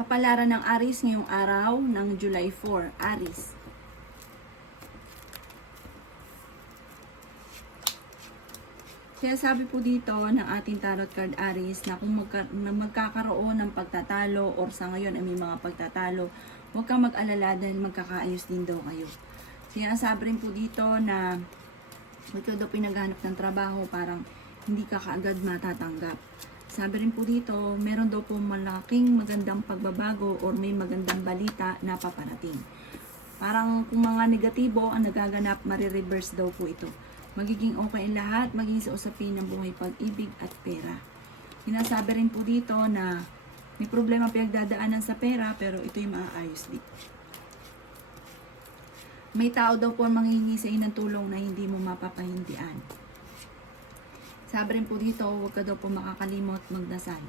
Kapalaran ng Aries ngayong araw ng July 4. Aries. Kaya sabi po dito ng ating tarot card Aries na kung magkakaroon ng pagtatalo or sa ngayon ay may mga pagtatalo, huwag kang mag-alala dahil magkakaayos din daw kayo. Kaya sabi rin po dito na ikaw daw pinaghanap ng trabaho, parang hindi ka kaagad matatanggap. Sabi rin po dito, meron daw po malaking magandang pagbabago or may magandang balita na paparating. Parang kung mga negatibo ang nagaganap, marireverse daw po ito. Magiging okay ang lahat, maging sa usapin ng buhay, pag-ibig at pera. Sinasabi rin po dito na may problema pinagdadaanan sa pera pero ito'y maaayos din. May tao daw po ang manghihingi sa inyo ng tulong na hindi mo mapapahindian. Sabi rin po dito, huwag ka daw po makakalimot magdasal.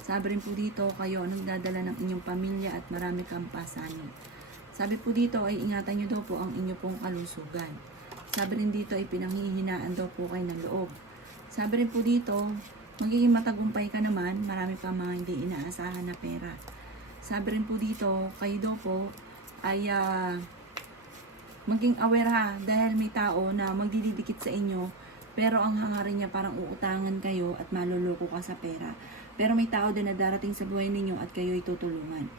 Sabi rin po dito, kayo ang nagdadala ng inyong pamilya at marami kang pasanin. Sabi po dito ay ingatan nyo daw po ang inyo pong kalusugan. Sabi rin dito ay pinanghihinaan daw po kayo ng loob. Sabi rin po dito, magiging matagumpay ka naman, marami pa mga hindi inaasahan na pera. Sabi rin po dito, kayo daw po ay maging aware ha, dahil may tao na magdidikit sa inyo, pero ang hangarin niya parang uutangan kayo at maluloko ka sa pera. Pero may tao din na darating sa buhay ninyo at kayo'y tutulungan.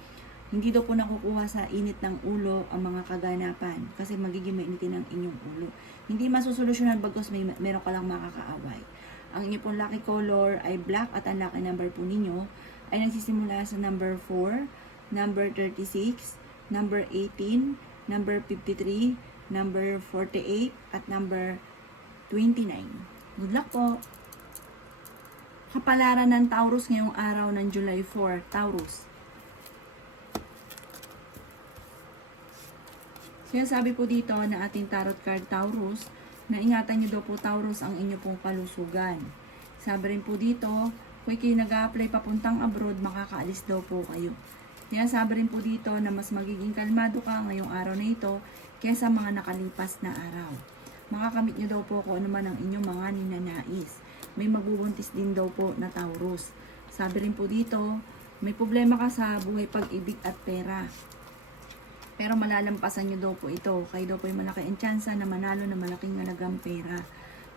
Hindi daw po nakukuha sa init ng ulo ang mga kaganapan kasi magiging mainitin ang inyong ulo. Hindi masusolusyonan bagos meron ka lang makakaaway. Ang inyong pong lucky color ay black at ang lucky number po ninyo ay nagsisimula sa number 4, number 36, number 18, number 53, number 48, at number 29. Good luck po! Kapalaran ng Taurus ngayong araw ng July 4. Taurus. Kaya sabi po dito na ating tarot card Taurus, na ingatan nyo daw po Taurus ang inyo pong kalusugan. Sabi rin po dito, kung kayo nag-a-apply papuntang abroad, makakaalis daw po kayo. Kaya sabi rin po dito na mas magiging kalmado ka ngayong araw na ito kaysa mga nakalipas na araw. Makakamit nyo daw po kung ano man ang inyong mga ninanais. May magbubuntis din daw po na Taurus. Sabi rin po dito, may problema ka sa buhay, pag-ibig at pera. Pero malalampasan nyo daw po ito. Kayo daw po ay malaki ang tsansa na manalo na malaking halagang pera.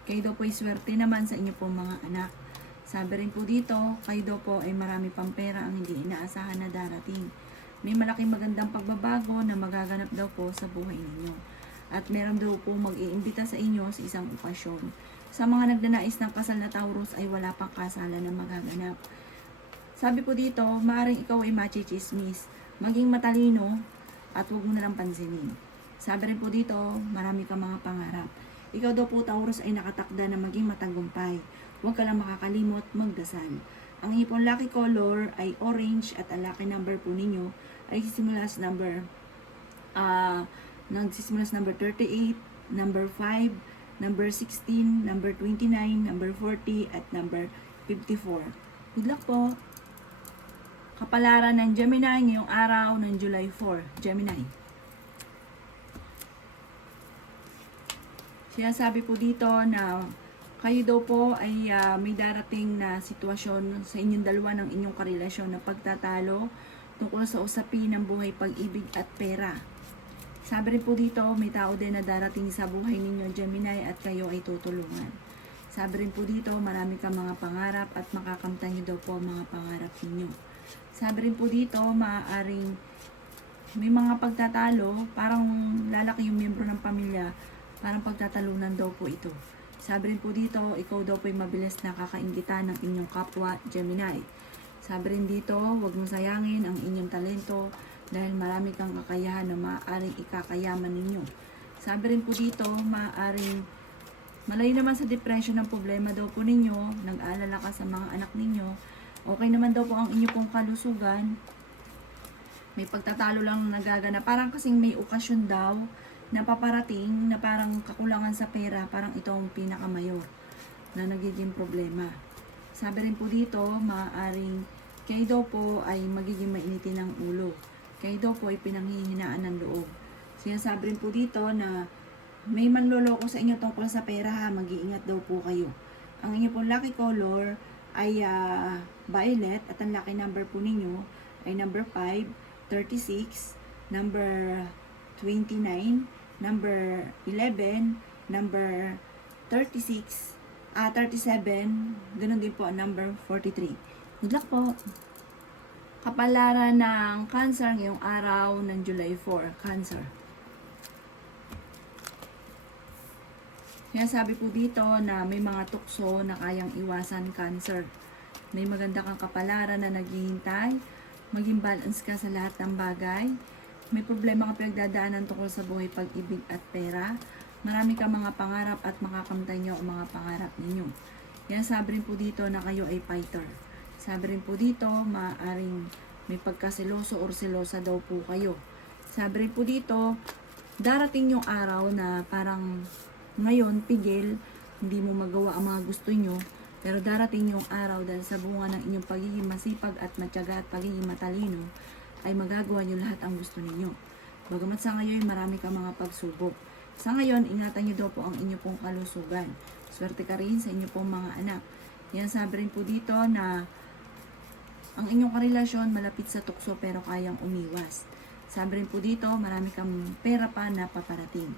Kayo daw po ay swerte naman sa inyo pong mga anak. Sabi rin po dito, kayo daw po ay marami pang pera ang hindi inaasahan na darating. May malaking magandang pagbabago na magaganap daw po sa buhay ninyo. At meron daw po mag-iimbita sa inyo sa isang okasyon. Sa mga nagdanais ng kasal na Taurus ay wala pang kasalan na magaganap. Sabi po dito, maaaring ikaw ay machichismis, maging matalino at huwag mo na lang pansinin. Sabi rin po dito, marami kang mga pangarap. Ikaw daw po Taurus ay nakatakda na maging matagumpay. Huwag ka lang makakalimot magdasal. Ang ipon lucky color ay orange at ang lucky number po ninyo ay simula sa number nagsisimula sa number 38, number 5, number 16, number 29, number 40, at number 54. Good luck po! Kapalaran ng Gemini ngayong araw ng July 4. Gemini. Sinasabi po dito na kayo daw po ay may darating na sitwasyon sa inyong dalawa ng inyong karelasyon na pagtatalo tungkol sa usapin ng buhay, pag-ibig at pera. Sabi rin po dito, may tao din na darating sa buhay ninyo, Gemini, at kayo ay tutulungan. Sabi rin po dito, marami kang mga pangarap at makakamtan nyo daw po mga pangarap ninyo. Sabi rin po dito, maaaring may mga pagtatalo, parang lalaki yung miyembro ng pamilya, parang pagtatalunan daw po ito. Sabi rin po dito, ikaw daw po ay mabilis na kakainggitan ng inyong kapwa, Gemini. Sabi rin dito, huwag mo sayangin ang inyong talento, dahil marami kang kakayahan na maaaring ikakayaman ninyo. Sabi rin po dito, maaaring malayo naman sa depression ng problema daw po ninyo, nag-aalala ka sa mga anak ninyo, okay naman daw po ang inyo pong kalusugan, may pagtatalo lang nagaganap, parang kasing may okasyon daw na paparating na parang kakulangan sa pera, parang ito ang pinakamayor na nagiging problema. Sabi rin po dito, maaaring kayo daw po ay magiging mainitin ng ulo. Kayo daw po ay pinanghihinaan ng loob. Sinasabi rin po dito na may manloloko sa inyo tungkol sa pera ha, mag-iingat daw po kayo. Ang inyo pong lucky color ay violet at ang lucky number po ninyo ay number 5, 36, number 29, number 11, number 36, 37, ganun din po ang number 43. Good luck po! Kapalaran ng Cancer ngayong araw ng July 4, Cancer. Kaya sabi po dito na may mga tukso na kayang iwasan, Cancer. May maganda kang kapalaran na naghihintay. Maging balance ka sa lahat ng bagay. May problema ka pinagdadaanan tungkol sa buhay, pag-ibig at pera. Marami kang mga pangarap at makakamtan nyo ang mga pangarap ninyo. Kaya sabi rin po dito na kayo ay fighter. Sabi rin po dito, maaaring may pagkaseloso or selosa daw po kayo. Sabi rin po dito, darating yung araw na parang ngayon, pigil, hindi mo magawa ang mga gusto nyo, pero darating yung araw dahil sa bunga ng inyong pagiging masipag at matyaga at pagiging matalino, ay magagawa nyo lahat ang gusto ninyo. Bagamat sa ngayon, marami kang mga pagsubok. Sa ngayon, ingatan nyo daw po ang inyong pong kalusugan. Swerte ka rin sa inyong pong mga anak. Yan sabi rin po dito na ang inyong karelasyon malapit sa tukso pero kayang umiwas. Sabi rin po dito, marami kang pera pa na paparating.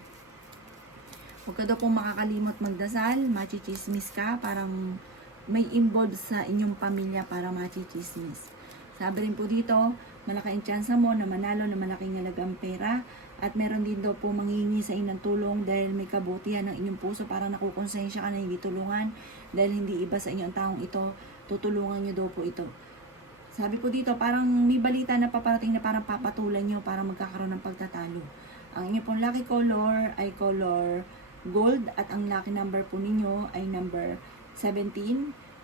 Huwag ka daw pong makakalimot magdasal, machichismis ka, parang may involved sa inyong pamilya para machichismis. Sabi rin po dito, malaki ang tsansa mo na manalo na malaking halagang pera at meron din daw po manghihingi sa inyong tulong dahil may kabutihan ng inyong puso, para nakukonsensya ka na hindi tulungan dahil hindi iba sa inyong taong ito, tutulungan nyo daw po ito. Sabi po dito, parang may balita na paparating na parang papatulan nyo para magkakaroon ng pagtatalo. Ang inyong pong lucky color ay color gold at ang lucky number po ninyo ay number 17.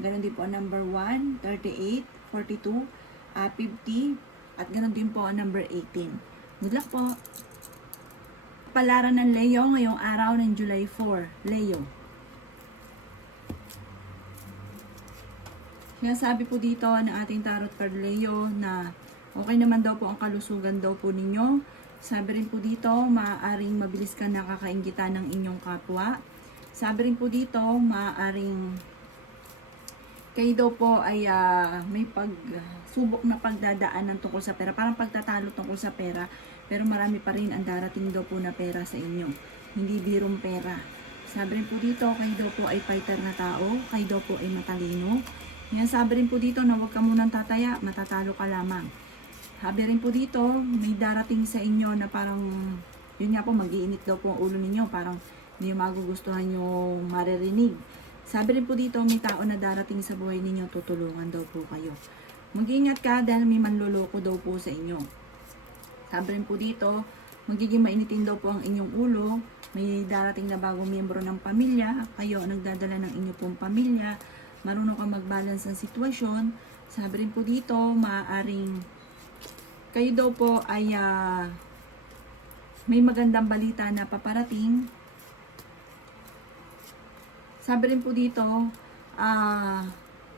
Ganon din po ang number 1, 38, 42, 50 at ganon din po ang number 18. Good luck po! Palaran ng Leo ngayong araw ng July 4. Leo. Kaya sabi po dito ng ating tarot card Leo na okay naman daw po ang kalusugan daw po ninyo. Sabi rin po dito, maaaring mabilis ka nakakainggitan ng inyong kapwa. Sabi rin po dito, maaaring kayo daw po ay may pagsubok na pagdadaanan tungkol sa pera. Parang pagtatalo tungkol sa pera, pero marami pa rin ang darating daw po na pera sa inyo. Hindi birong pera. Sabi rin po dito, kayo daw po ay fighter na tao. Kayo daw po ay matalino. Yan, sabi rin po dito na huwag ka munang tataya, matatalo ka lamang. Sabi rin po dito, may darating sa inyo na parang, yun nga po, mag-iinit daw po ang ulo ninyo, parang hindi magugustuhan nyo maririnig. Sabi rin po dito, may tao na darating sa buhay ninyo, tutulungan daw po kayo. Mag-iingat ka dahil may manloloko daw po sa inyo. Sabi rin po dito, magiging mainitin daw po ang inyong ulo, may darating na bagong miyembro ng pamilya, kayo ang nagdadala ng inyong pong pamilya, marunong kang mag-balance ng sitwasyon. Sabi rin po dito, maaaring kayo daw po ay may magandang balita na paparating. Sabi rin po dito,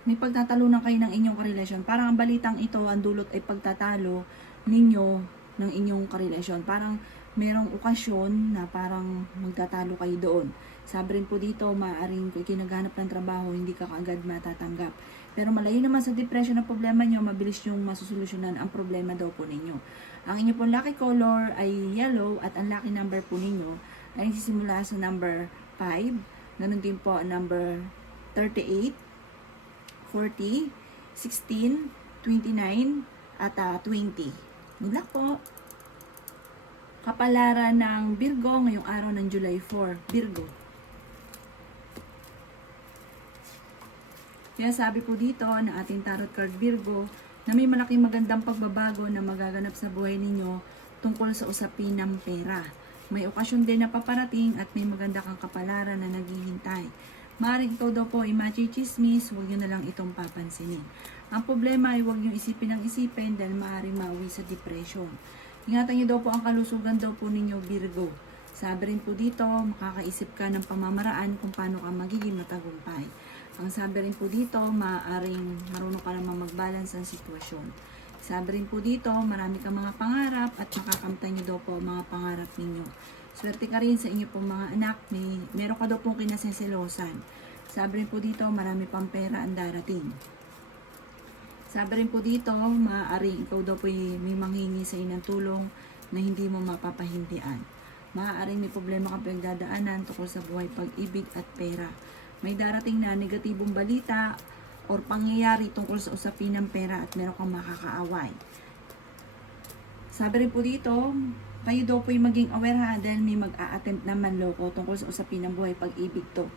may pagtatalunan kayo ng inyong karelasyon. Parang ang balitang ito, ang dulot ay pagtatalo ninyo ng inyong karelasyon. Parang merong okasyon na parang magtatalo kayo doon. Sabi rin po dito, maaaring kung kinaghanap ng trabaho, hindi ka kaagad matatanggap. Pero malayo naman sa depression na problema nyo, mabilis yung masusolusyonan ang problema daw po ninyo. Ang inyo pong lucky color ay yellow at ang lucky number po ninyo ay nagsisimula sa number 5. Ganun din po ang number 38, 40, 16, 29, at 20. Good luck po! Kapalaran ng Virgo ngayong araw ng July 4. Virgo. Kaya sabi po dito ng ating tarot card Virgo na may malaking magandang pagbabago na magaganap sa buhay ninyo tungkol sa usapin ng pera. May okasyon din na paparating at may maganda kang kapalaran na naghihintay. Maaaring ikaw daw po ay machichismis, huwag nyo na lang itong papansinin. Ang problema ay huwag nyo isipin ng isipin dahil maaaring mauwi sa depression. Ingatan nyo daw po ang kalusugan daw po ninyo Virgo. Sabi rin po dito, makakaisip ka ng pamamaraan kung paano ka magiging matagumpay. Ang sabi rin po dito, maaaring marunong ka naman mag-balance ang sitwasyon. Sabi rin po dito, marami kang mga pangarap at makakamtan nyo daw po ang mga pangarap ninyo. Swerte ka rin sa inyo pong mga anak, meron ka daw pong kinaseselosan. Sabi rin po dito, marami pang pera ang darating. Sabi rin po dito, maaaring ikaw daw po may manghingi sa inyo ng tulong na hindi mo mapapahindian. Maaaring may problema kang pinagdadaanan tungkol sa buhay, pag-ibig at pera. May darating na negatibong balita or pangyayari tungkol sa usapin ng pera at meron kang makakaaway. Sabi rin po dito, kayo daw po maging aware ha dahil may mag-a-attempt na manloko tungkol sa usapin ng buhay, pag-ibig to.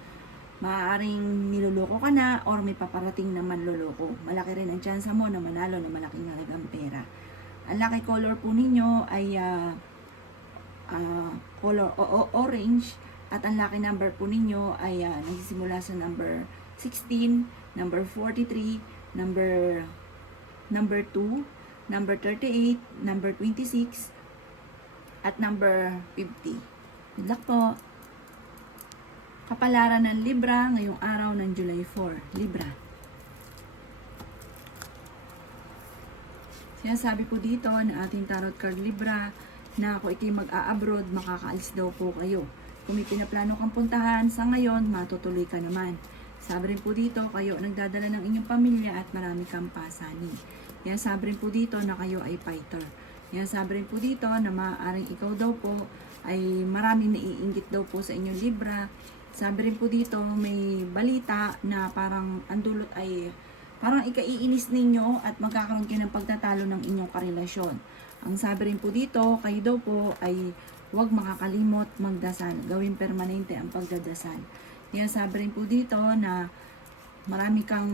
Maaaring niloloko ka na or may paparating na manloloko. Malaki rin ang chance mo na manalo na malaking halagang pera. Ang lucky color po ninyo ay color orange at ang lucky number po ninyo ay nagsisimula sa number 16, number 43, number 2, number 38, number 26, at number 50. Good luck po! Kapalaran ng Libra ngayong araw ng July 4. Libra. Sinasabi po dito na ating tarot card Libra na kung ito'y mag-a-abroad, makakaalis daw po kayo. Kung may pinaplano kang puntahan, sa ngayon, matutuloy ka naman. Sabi rin po dito, kayo nagdadala ng inyong pamilya at marami kang pasanin. Yan sabi rin po dito na kayo ay fighter. Yan sabi rin po dito na maaaring ikaw daw po ay marami naiinggit daw po sa inyong Libra. Sabi rin po dito, may balita na parang andulot ay parang ikaiinis ninyo at magkakaroon kayo ng pagtatalo ng inyong karelasyon. Ang sabi rin po dito, kayo daw po ay huwag makakalimot magdasal. Gawin permanente ang pagdadasal. Yan sabi rin po dito na marami kang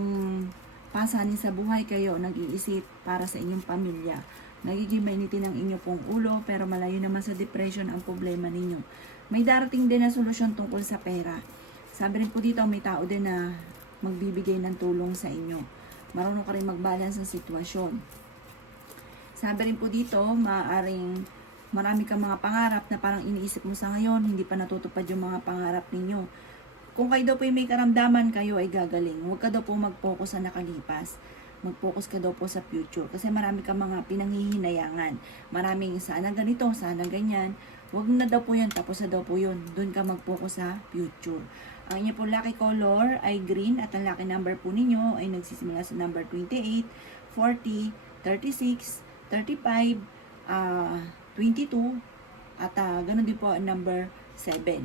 pasanin sa buhay, kayo nag-iisip para sa inyong pamilya. Nagiging mainitin ang inyo pong ulo pero malayo naman sa depression ang problema ninyo. May darating din na solusyon tungkol sa pera. Sabi rin po dito, may tao din na magbibigay ng tulong sa inyo. Marunong ka rin mag-balance ng sitwasyon. Sabi rin po dito, maaaring marami kang mga pangarap na parang iniisip mo sa ngayon, hindi pa natutupad yung mga pangarap ninyo. Kung kayo daw po may karamdaman, kayo ay gagaling. Huwag ka daw po mag-focus sa nakalipas. Mag-focus ka daw po sa future. Kasi marami kang mga pinanghihinayangan. Maraming sana ganito, sana ganyan. Huwag na daw po yun, tapos na daw po yun. Doon ka mag-focus sa future. Ang inyo po lucky color ay green at ang lucky number po ninyo ay nagsisimula sa number 28, 40, 36, 35, 22, at ganun din po ang number 7.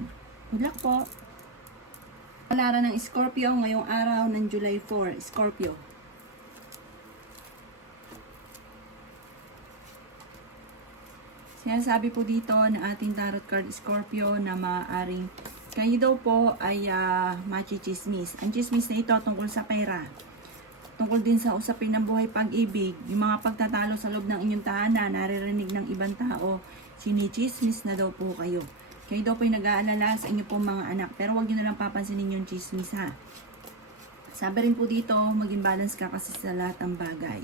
Good luck po! Kapalaran ng Scorpio ngayong araw ng July 4. Scorpio. Sinasabi po dito na ating tarot card Scorpio na maaaring kayo daw po ay machichismis. Ang chismis na ito tungkol sa pera. Tungkol din sa usapin ng buhay, pag-ibig. Yung mga pagtatalo sa loob ng inyong tahanan, naririnig ng ibang tao, sinichismis na daw po kayo. Kayo daw po ay nag-aalala sa inyo pong mga anak. Pero huwag nyo na lang papansinin yung chismis ha. Sabi rin po dito, maging balance ka kasi sa lahat ng bagay.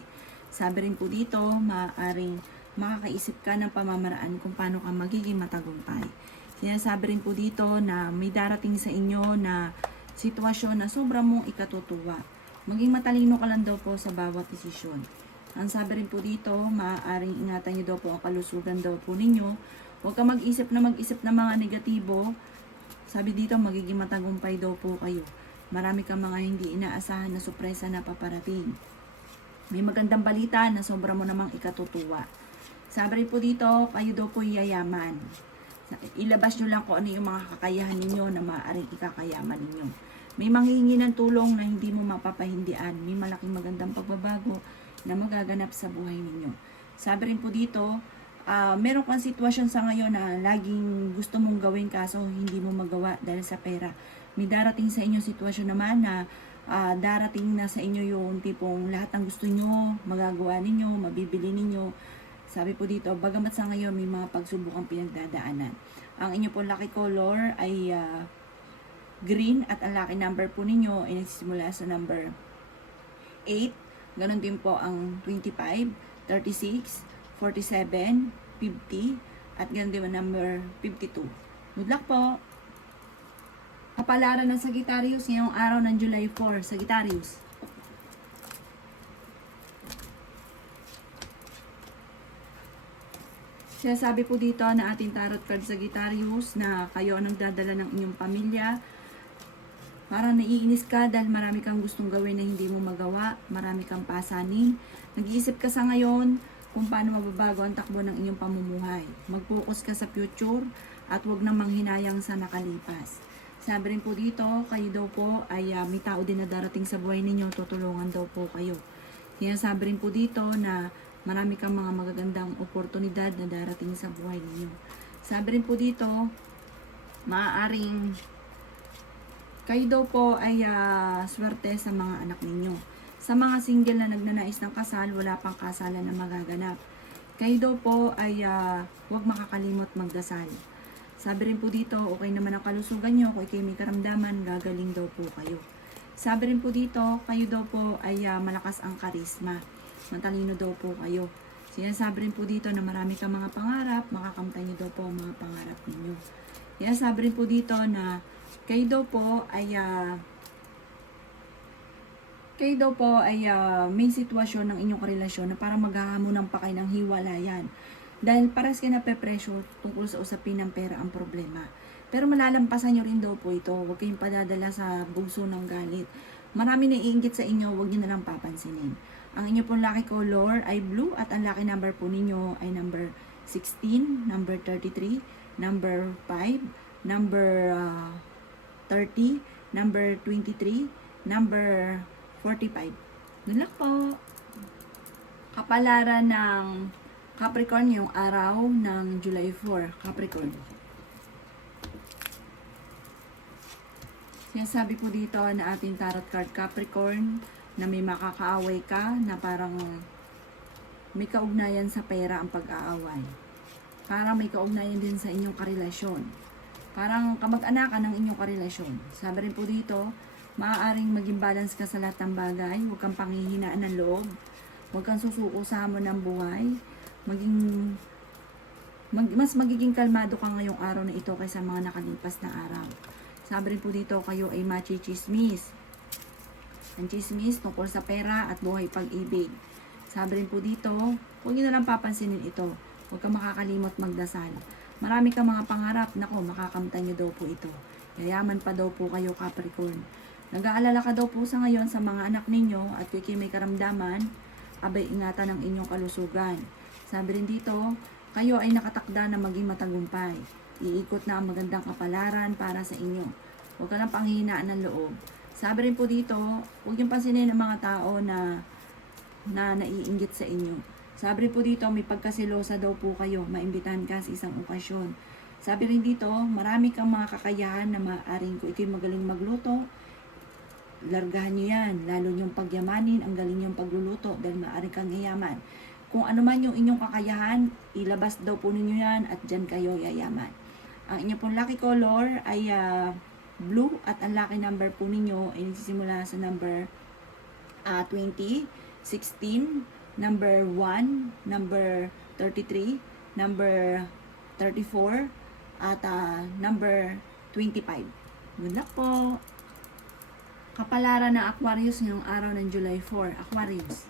Sabi rin po dito, maaaring makakaisip ka ng pamamaraan kung paano ka magiging matagumpay. Sinasabi rin po dito na may darating sa inyo na sitwasyon na sobrang mong ikatutuwa. Maging matalino ka lang daw po sa bawat desisyon. Ang sabi rin po dito, maaaring ingatan nyo daw po ang kalusugan daw po ninyo. Huwag ka mag-isip ng mga negatibo. Sabi dito, magiging matagumpay daw po kayo. Marami kang mga hindi inaasahan na sorpresa na paparating. May magandang balita na sobrang mo namang ikatutuwa. Sabi rin po dito, kayo daw po yayaman. Ilabas nyo lang kung ano yung mga kakayahan ninyo na maaaring ikakayaman ninyo. May manghihingi ng tulong na hindi mo mapapahindian. May malaking magandang pagbabago na magaganap sa buhay ninyo. Sabi rin po dito, meron kang sitwasyon sa ngayon na laging gusto mong gawin kaso hindi mo magawa dahil sa pera. May darating sa inyo sitwasyon naman na darating na sa inyo yung tipong lahat ng gusto nyo, magagawa ninyo, mabibili ninyo. Sabi po dito, bagamat sa ngayon may mga pagsubukang pinagdadaanan. Ang inyo po lucky color ay green at ang lucky number po ninyo ay nagsisimula sa number 8. Ganon din po ang 25, 36, 47, 50 at ganon din ang number 52. Good luck po! Kapalaran ng Sagittarius ngayong araw ng July 4. Sagittarius. Sinasabi po dito na ating tarot card Sagittarius na kayo ang nagdadala ng inyong pamilya. Parang naiinis ka dahil marami kang gustong gawin na hindi mo magawa, marami kang pasanin. Nag-iisip ka sa ngayon kung paano mababago ang takbo ng inyong pamumuhay. Mag-focus ka sa future at huwag na manghinayang sa nakalipas. Sabi rin po dito, kayo daw po ay may tao din na darating sa buhay ninyo, tutulungan daw po kayo. Sabi rin po dito na marami kang mga magagandang oportunidad na darating sa buhay ninyo. Sabi rin po dito, maaaring kayo daw po ay swerte sa mga anak ninyo. Sa mga single na nagnanais ng kasal, wala pang kasalan na magaganap. Kayo daw po ay huwag makakalimot magdasal. Sabi rin po dito, okay naman ang kalusugan nyo, kung kayo may karamdaman, gagaling daw po kayo. Sabi rin po dito, kayo daw po ay malakas ang karisma. Matalino daw po kayo. Sinasabi rin po dito na marami kang mga pangarap, makakamtan nyo daw po ang mga pangarap ninyo. Sabi rin po dito na kayo daw po ay may sitwasyon ng inyong karelasyon na parang maghahamunan pa kayo ng hiwalayan. Dahil pares kayo nape-pressure tungkol sa usapin ng pera ang problema. Pero malalampasan nyo rin daw po ito. Huwag kayong padadala sa bugso ng galit. Marami naiinggit sa inyo, huwag nyo nalang papansinin. Ang inyo pong lucky color ay blue at ang lucky number po ninyo ay number 16, number 33, number 5, number 30, number 23, number 45. Good luck po! Kapalaran ng Capricorn yung araw ng July 4, Capricorn. Sabi po dito na ating tarot card Capricorn na may makakaaway ka na parang may kaugnayan sa pera ang pag-aaway. Parang may kaugnayan din sa inyong karelasyon. Parang kamag-anakan ng inyong karelasyon. Sabi rin po dito, maaaring maging balance ka sa lahat ng bagay. Huwag kang panghihinaan ng loob. Huwag kang susuko sa hamon ng buhay. Mas magiging kalmado ka ngayong araw na ito kaysa mga nakalipas na araw. Sabi rin po dito, kayo ay machismis. Ang chismis tungkol sa pera at buhay pag-ibig. Sabi rin po dito, huwag nyo na lang papansinin ito. Huwag kang makakalimot magdasal. Marami kang mga pangarap, nako, makakamtan nyo daw po ito. Yayaman pa daw po kayo, Capricorn. Nag-aalala ka daw po sa ngayon sa mga anak ninyo at kung may karamdaman, abay ingatan ang inyong kalusugan. Sabi rin dito, kayo ay nakatakda na maging matagumpay. Iikot na ang magandang kapalaran para sa inyo. Huwag ka lang panghihinaan ng loob. Sabi rin po dito, huwag niyong pansinin ang mga tao na naiinggit sa inyo. Sabi rin po dito, may pagkasilosa daw po kayo, maimbitahan ka sa isang okasyon. Sabi rin dito, marami kang mga kakayahan na maaaring kung ito'y magaling magluto, largahan niyo yan. Lalo niyong pagyamanin, ang galing niyong pagluluto dahil maaaring kang yayaman. Kung ano man yung inyong kakayahan, ilabas daw po ninyo yan at dyan kayo yayaman. Ang inyong pong lucky color ay blue at ang lucky number po ninyo ay nagsisimula sa number 20, 16, number 1, number 33, number 34, at number 25. Good luck po! Kapalaran ng Aquarius ngayong araw ng July 4. Aquarius.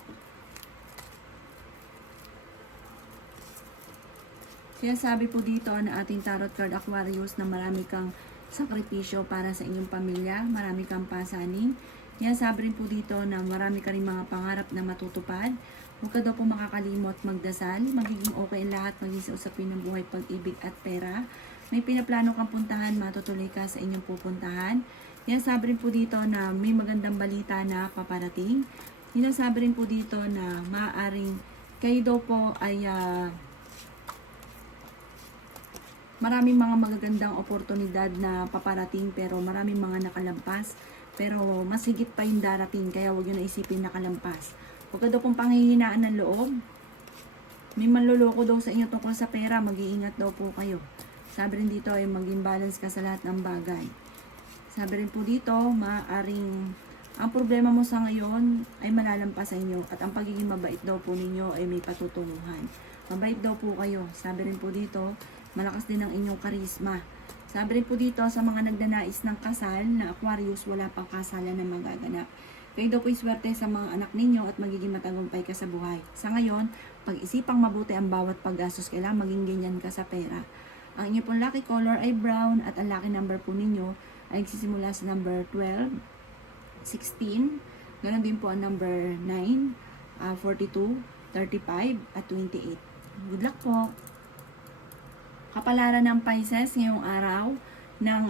Kaya sabi po dito na ating tarot card Aquarius na marami kang sakripisyo para sa inyong pamilya, marami kang pasaning. Kaya sabi rin po dito na marami ka rin mga pangarap na matutupad. Huwag ka daw po makakalimot magdasal. Magiging okay ang lahat, maging sa usapin ng buhay, pag-ibig at pera. May pinaplano kang puntahan, matutuloy ka sa inyong pupuntahan. Kaya sabi rin po dito na may magandang balita na paparating. Sabi rin po dito na maaaring kayo daw po ay maraming mga magagandang oportunidad na paparating pero maraming mga nakalampas. Pero mas higit pa yung darating kaya huwag nyo na isipin nakalampas. Huwag ka daw pong panghihinaan ng loob. May manloloko daw sa inyo tungkol sa pera, mag-iingat daw po kayo. Sabi rin dito ay maging balance ka sa lahat ng bagay. Sabi rin po dito, maaaring ang problema mo sa ngayon ay malalampas sa inyo at ang pagiging mabait daw po ninyo ay may patutunguhan. Mabait daw po kayo. Sabi rin po dito, malakas din ang inyong karisma. Sabi rin po dito sa mga nagnanais ng kasal na Aquarius, wala pang kasalan na magaganap. Kayo daw po swerte sa mga anak ninyo at magiging matagumpay ka sa buhay. Sa ngayon, pag-isipang mabuti ang bawat paggastos, kailangan maging ganyan ka sa pera. Ang inyo pong lucky color ay brown at ang lucky number po ninyo ay nagsisimula sa number 12, 16, ganon din po ang number 9, 42, 35, at 28. Good luck po! Kapalaran ng Pisces ngayong araw ng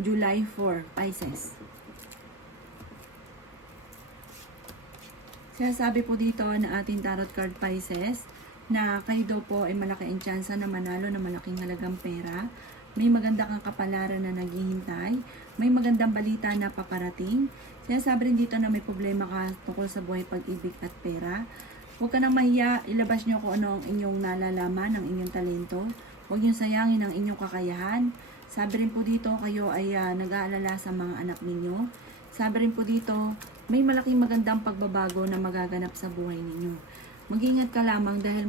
July 4, Pisces. Sinasabi po dito na ating tarot card Pisces na kayo daw po ay malaki ang tsansa na manalo na malaking halagang pera. May maganda kang kapalaran na naghihintay. May magandang balita na paparating. Sinasabi rin dito na may problema ka tungkol sa buhay, pag-ibig at pera. Huwag ka nang mahiya, ilabas nyo kung ano ang inyong nalalaman, ang inyong talento. Huwag nyo sayangin ang inyong kakayahan. Sabi rin po dito, kayo ay nag-aalala sa mga anak ninyo. Sabi rin po dito, may malaking magandang pagbabago na magaganap sa buhay ninyo. Mag-ingat ka lamang dahil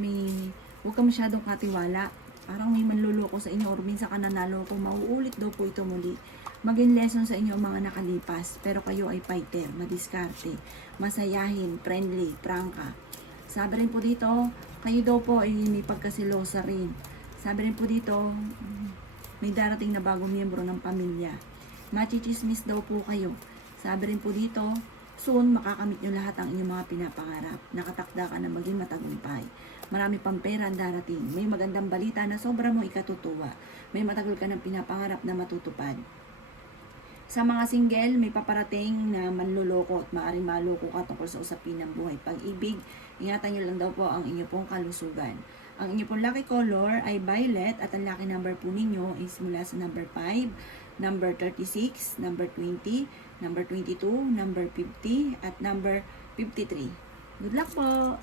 huwag ka masyadong katiwala. Parang may manluloko sa inyo or minsan ka nanalo ko, mauulit daw po ito muli. Maging lesson sa inyo ang mga nakalipas, pero kayo ay fighter, madiskarte, masayahin, friendly, prangka. Sabi rin po dito, kayo daw po ay may pagkasilosa rin. Sabi rin po dito, may darating na bagong miyembro ng pamilya. Machichismis daw po kayo. Sabi rin po dito, soon makakamit nyo lahat ang inyong mga pinapangarap. Nakatakda ka na maging matagumpay. Marami pang pera ang darating. May magandang balita na sobra mo ikatutuwa. May matagal ka ng pinapangarap na matutupad. Sa mga single, may paparating na manluloko at maaaring maloko ka tungkol sa usapin ng buhay, pag-ibig. Ingatan nyo lang daw po ang inyong pong kalusugan. Ang inyong pong lucky color ay violet at ang lucky number po ninyo is mula sa number 5, number 36, number 20, number 22, number 50, at number 53. Good luck po!